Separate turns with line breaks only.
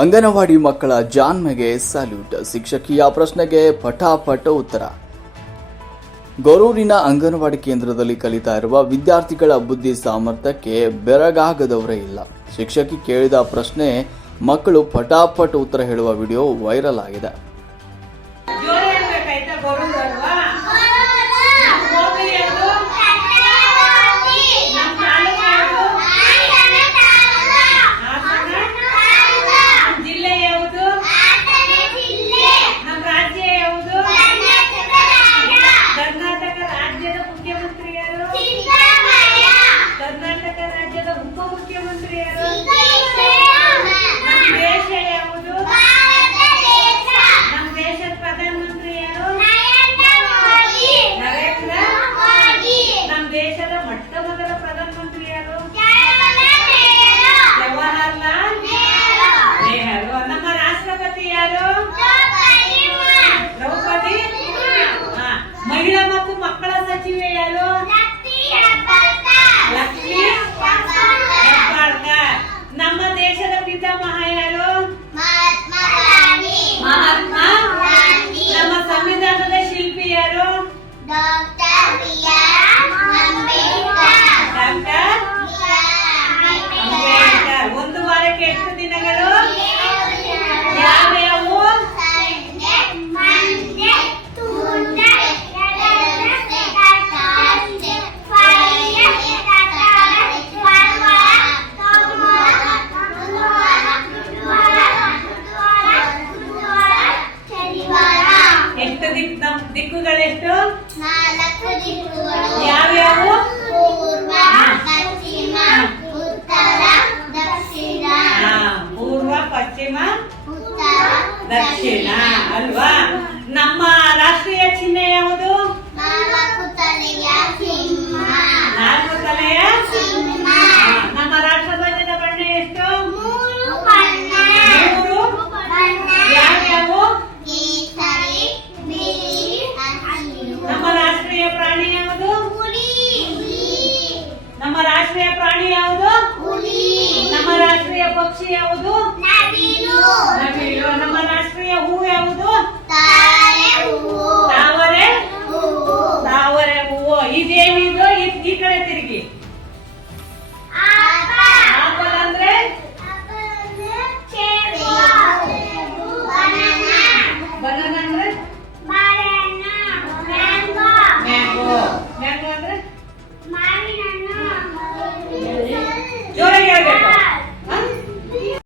ಅಂಗನವಾಡಿ ಮಕ್ಕಳ ಜಾನ್ಮೆಗೆ ಸಲ್ಯೂಟ್ ಶಿಕ್ಷಕಿಯ ಪ್ರಶ್ನೆಗೆ ಪಟಾಪಟ ಉತ್ತರ. ಗೊರೂರಿನ ಅಂಗನವಾಡಿ ಕೇಂದ್ರದಲ್ಲಿ ಕಲಿತಾ ಇರುವ ವಿದ್ಯಾರ್ಥಿಗಳ ಬುದ್ಧಿ ಸಾಮರ್ಥ್ಯಕ್ಕೆ ಬೆರಗಾಗದವರೇ ಇಲ್ಲ. ಶಿಕ್ಷಕಿ ಕೇಳಿದ ಪ್ರಶ್ನೆ ಮಕ್ಕಳು ಪಟಾಪಟ್ ಉತ್ತರ ಹೇಳುವ ವಿಡಿಯೋ ವೈರಲ್ ಆಗಿದೆ.
દ્રૌપદી દ્રૌપદી? મહિલામાં ದಿಕ್ಕುಗಳೆಷ್ಟು ಯಾವ್ಯಾವು
ಪೂರ್ವ ಪಶ್ಚಿಮ ದಕ್ಷಿಣ
ಅಲ್ವಾ ರಾಷ್ಟ್ರೀಯ ಪ್ರಾಣಿ ಯಾವುದು? ನಮ್ಮ ರಾಷ್ಟ್ರೀಯ ಪಕ್ಷಿ ಯಾವುದು?
ನವಿಲು.
ನಮ್ಮ ರಾಷ್ಟ್ರೀಯ ಹೂ ಯಾವುದು?
ತಾವರೆ
ತಾವರೆ ಹೂವು. ಇದೇನಿದು? ಈ ಕಡೆ ತಿರುಗಿ.